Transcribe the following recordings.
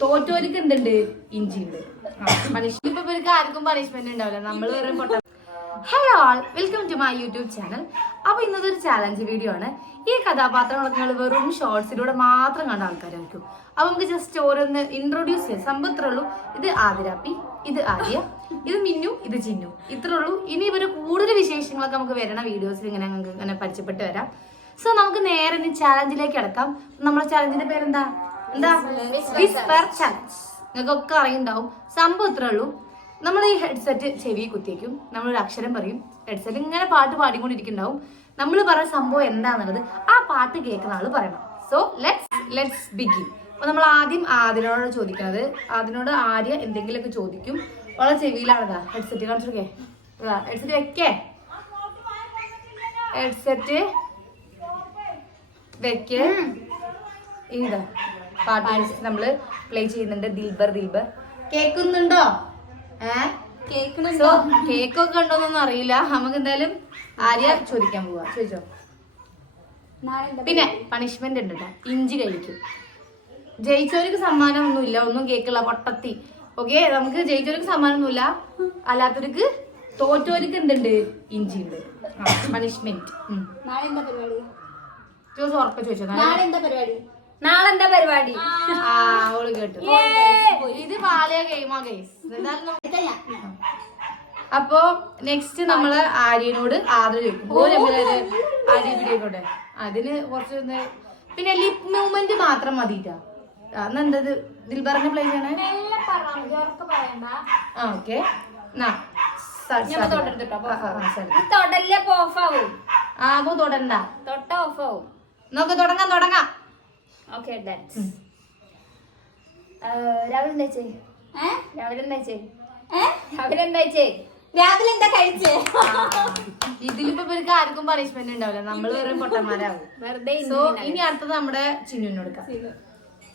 തോറ്റോർക്ക് എന്തുണ്ട്? ഇഞ്ചി ഉണ്ട്. പണിഷ്മെന്റ് ഇപ്പൊ ഇവർക്ക് ആർക്കും പണിഷ്മെന്റ് ഉണ്ടാവില്ല. നമ്മള് വേറെ പൊട്ട. Hello all, welcome to my YouTube channel. അപ്പൊ ഇന്നത്തെ ഒരു ചാലഞ്ച് വീഡിയോ ആണ്. ഈ കഥാപാത്രങ്ങളൊക്കെ നിങ്ങൾ വെറും ഷോർട്സിലൂടെ മാത്രം കണ്ട ആൾക്കാരായിരിക്കും. അപ്പൊ നമുക്ക് ജസ്റ്റ് ഓരോന്ന് ഇൻട്രൊഡ്യൂസ് ചെയ്യാം. സംഭവത്രേ ഉള്ളൂ. ഇത് ആതിരാപ്പി, ഇത് ആര്യ, ഇത് മിന്നു, ഇത് ചിന്നു. ഇത്രേ ഉള്ളൂ. ഇനി ഇവര് കൂടുതൽ വിശേഷങ്ങളൊക്കെ നമുക്ക് വരണ വീഡിയോസിൽ ഇങ്ങനെ പരിചയപ്പെട്ട് വരാം. സോ നമുക്ക് നേരെ ഇനി ചാലഞ്ചിലേക്ക് കിടക്കാം. നമ്മുടെ ചാലഞ്ചിന്റെ പേരെന്താ? Whisper challenge. നിങ്ങൾക്കൊക്കെ അറിയുണ്ടാവും. സംഭവം ഇത്രേ ഉള്ളൂ. നമ്മൾ ഈ ഹെഡ്സെറ്റ് ചെവി കുത്തിയേക്കും. നമ്മളൊരു അക്ഷരം പറയും. ഹെഡ്സെറ്റ് ഇങ്ങനെ പാട്ട് പാടിക്കൊണ്ടിരിക്കുന്നുണ്ടാവും. നമ്മൾ പറയുന്ന സംഭവം എന്താണെന്നുള്ളത് ആ പാട്ട് കേൾക്കുന്ന ആള് പറയണം. So let's begin. അപ്പൊ നമ്മൾ ആദ്യം ആദിനോടാണ് ചോദിക്കുന്നത്. അതിനോട് ആര്യ എന്തെങ്കിലുമൊക്കെ ചോദിക്കും. അവളെ ചെവിയിലാണതാ ഹെഡ്സെറ്റ് കാണിച്ചോക്കെ. ഹെഡ്സെറ്റ് വെക്കേ. ഹെഡ്സെറ്റ് വെക്ക്. ഇതാ പാട്ട് നമ്മള് പ്ലേ ചെയ്യുന്നുണ്ട്. ദിൽബർ ദിൽബർ കേൾക്കുന്നുണ്ടോ? കേക്കൊക്കെ ഉണ്ടോന്നൊന്നും അറിയില്ല. നമുക്ക് എന്തായാലും ആര്യ ചോദിക്കാൻ പോവാ. ചോദിച്ചോ. പിന്നെ പണിഷ്മെന്റ് ഉണ്ട് കേട്ടോ. ഇഞ്ചി കഴിക്കും. ജയിച്ചവർക്ക് സമ്മാനം ഒന്നുമില്ല. ഒന്നും കേക്കില്ല. പൊട്ടത്തി. ഓക്കെ, നമുക്ക് ജയിച്ചവർക്ക് സമ്മാനം ഒന്നുമില്ല. അല്ലാത്തവർക്ക് തോറ്റവർക്ക് എന്തുണ്ട്? ഇഞ്ചി ഉണ്ട്. പണിഷ്മെന്റ്. ഉറക്കെ ചോദിച്ചോ. നാളെ എന്താ പരിപാടി? ആ, ഓള് കേട്ടു. ഇത് പാലിയ ഗെയിമാ ഗെയ്സ്. അപ്പൊ നെക്സ്റ്റ് നമ്മള് ആര്യനോട് ആദരം ചോദിക്കും. ആര്യ വീഡിയോട്ടെ. അതിന് കുറച്ച് പിന്നെ ലിപ് മൂവ്മെന്റ് മാത്രം മതിട്ടാ. എന്തത് ദിൽബറിന്റെ പ്ലേ ചെയ്യണേ. ഓക്കെ, ആകോ തൊടണ്ട. നമുക്ക് തുടങ്ങാം. രാവിലെ എന്താ കഴിച്ചേ? ഇതിലിപ്പോ ഇവർക്ക് ആർക്കും പണിഷ്മെന്റ് ഉണ്ടാവില്ല. നമ്മള് വേറെ പൊട്ടന്മാരാവും വെറുതെ. സോ ഇനി അടുത്തത് നമ്മുടെ ചിന്നുവിന് കൊടുക്കാം.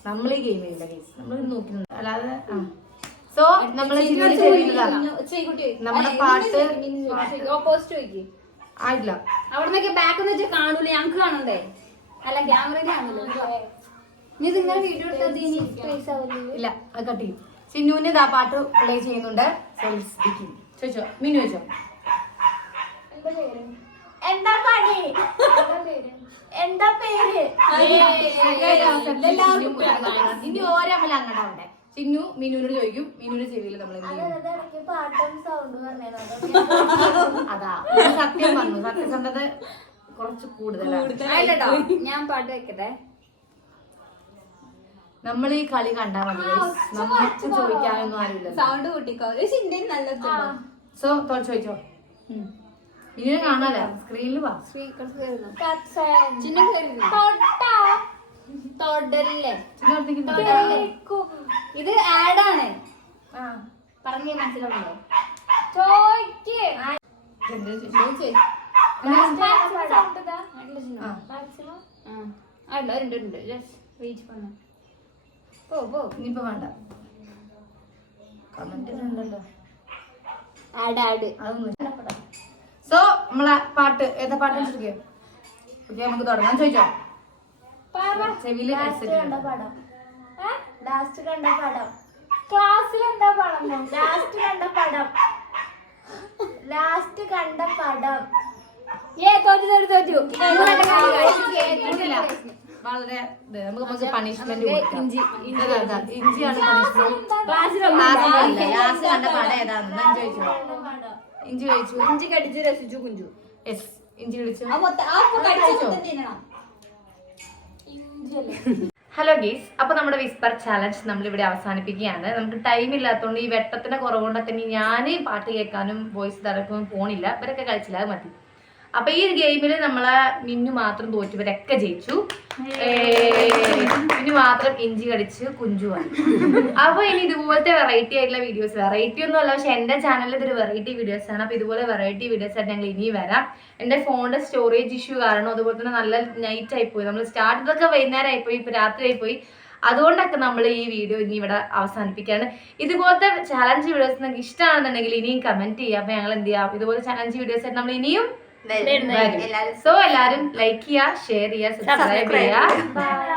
നമ്മൾ ഈ ഗെയിമില്ല ഗെയിം നമ്മൾ നോക്കുന്നുണ്ട്. അല്ലാതെ സോ നമ്മള് നമ്മുടെ പാട്ട് ആയില്ല. അവിടുന്നൊക്കെ ബാക്ക് വെച്ച് കാണൂല. ഞങ്ങക്ക് കാണണ്ടേ? അല്ല, ക്യാമറയിൽ കാണൂല. നിങ്ങൾ വീഡിയോ എടുത്തത് ഇല്ല, അത് കട്ട് ചെയ്യും. ചിന്നുവിന് ഇതാ പാട്ട് പ്ലേ ചെയ്യുന്നുണ്ട്. ചോദിച്ചോ. മിനു ചോദിച്ചോ. എന്താ പണി? എന്താ പേര്? ഇനി ഓരോ അമ്മല അങ്ങോട്ടാവട്ടെ. ചിന്നു മിനുവിനോട് ചോദിക്കും. മിനുവിന്റെ ചെവിയിൽ നമ്മൾ പാട്ടും സൗണ്ട് അതാ സത്യം പറഞ്ഞു. സത്യസന്ധത കുറച്ച് കൂടുതലാണ്. ഞാൻ പാട്ട് വെക്കട്ടെ. നമ്മൾ ഈ കളി കണ്ടാ മതി. നമുക്ക് ചോദിക്കാനൊന്നും ആരുമില്ല. സൗണ്ട് കൂട്ടിക്കോ. സോ ചോദിച്ചോ. ഇങ്ങനെ കാണാല സ്ക്രീനിൽ വാ. ഇത് ആഡാണ്. പറഞ്ഞ മനസ്സിലാവുണ്ടോ? ഇനിയിപ്പോ വേണ്ട. കമന്റിലുണ്ടല്ലോ. സോ നമ്മളെ പാട്ട് ഏതാ പാട്ട് വെച്ചിരിക്കുക? ഓക്കെ, നമുക്ക് തുടങ്ങാൻ. ചോദിച്ചോ. ചെവിയില് ലാസ്റ്റ് കണ്ട പടം. ക്ലാസ്സിൽ എന്താ പടം? ലാസ്റ്റ് കണ്ട പടം. തോറ്റു. വളരെ നമുക്ക് പണിഷ്മെന്റ് ഇഞ്ചിയാണ് പണിഷ്മെന്റ്. ലാസ്റ്റ് കണ്ട പടം ഏതാണെന്ന് ചോദിച്ചോ. ഇഞ്ചി കഴിച്ചു. ഇഞ്ചി കടിച്ച് രസിച്ചു കുഞ്ചു. യെസ്, ഇഞ്ചി കടിച്ചു. ഹലോ ഗീസ്, അപ്പൊ നമ്മുടെ വിസ്പർ ചാലഞ്ച് നമ്മളിവിടെ അവസാനിപ്പിക്കുകയാണ്. നമുക്ക് ടൈം ഇല്ലാത്തതുകൊണ്ട് ഈ വെട്ടത്തിന്റെ കുറവുകൊണ്ടൊക്കെ ഞാൻ പാട്ട് കേൾക്കാനും വോയിസ് തരക്കൊന്നും പോണില്ല. ഇവരൊക്കെ കളിച്ചില്ല, അത് മതി. അപ്പൊ ഈ ഗെയിമില് നമ്മളെ മിന്നു മാത്രം തോറ്റു. ഇവരൊക്കെ ജയിച്ചു. മിന്നു മാത്രം ഇഞ്ചി കടിച്ച് കുഞ്ചുവാണ്. അപ്പൊ ഇനി ഇതുപോലത്തെ വെറൈറ്റി ആയിട്ടുള്ള വീഡിയോസ്, വെറൈറ്റി ഒന്നും അല്ല, പക്ഷെ എന്റെ ചാനലിൽ ഇതൊരു വെറൈറ്റി വീഡിയോസ് ആണ്. അപ്പൊ ഇതുപോലെ വെറൈറ്റി വീഡിയോസ് ആയിട്ട് ഞങ്ങൾ ഇനി വരാം. എന്റെ ഫോണിന്റെ സ്റ്റോറേജ് ഇഷ്യൂ കാരണം, അതുപോലെ തന്നെ നല്ല നൈറ്റ് ആയിപ്പോയി. നമ്മൾ സ്റ്റാർട്ട് ചെയ്തൊക്കെ വൈകുന്നേരം ആയിപ്പോയി, ഇപ്പൊ രാത്രി ആയിപ്പോയി. അതുകൊണ്ടൊക്കെ നമ്മൾ ഈ വീഡിയോ ഇനി ഇവിടെ അവസാനിപ്പിക്കുകയാണ്. ഇതുപോലത്തെ ചാലഞ്ച് വീഡിയോസ് നിങ്ങൾക്ക് ഇഷ്ടമാണെന്നുണ്ടെങ്കിൽ ഇനിയും കമന്റ് ചെയ്യാം. അപ്പൊ ഞങ്ങൾ എന്ത് ചെയ്യാം, ഇതുപോലെ ചാലഞ്ച് വീഡിയോസ് ആയിട്ട് നമ്മൾ ഇനിയും സോ എല്ലാരും ലൈക്ക് ചെയ്യുക, ഷെയർ ചെയ്യുക, സബ്സ്ക്രൈബ് ചെയ്യുക.